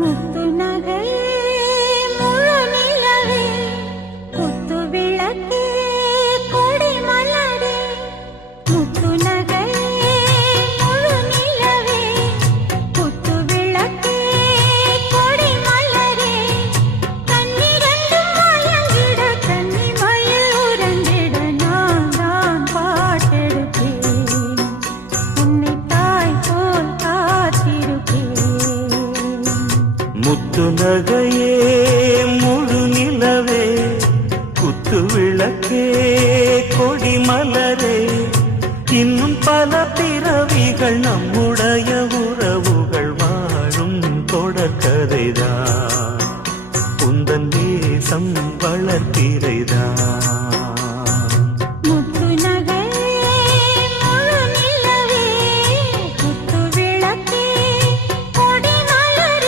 முத்து நகையே முழு நிலவே குத்து விளக்கே கொடி மலரே முத்து நகையே முழு நிலவே குத்து விளக்கே கொடி மலரே கண்ணிரண்டும் மயங்கிட கன்னி மயில் உறங்கிட நான் தான் பாட்டெடுப்பேன் உன்னை தாய் போல் காத்திருப்பேன் முத்து நகையே முழு நிலவே குத்து விளக்கே கொடி மலரே இன்னும் பல பிறவிகள் நம்முடைய உறவுகள் வாழும் தொடர்கதைதான்.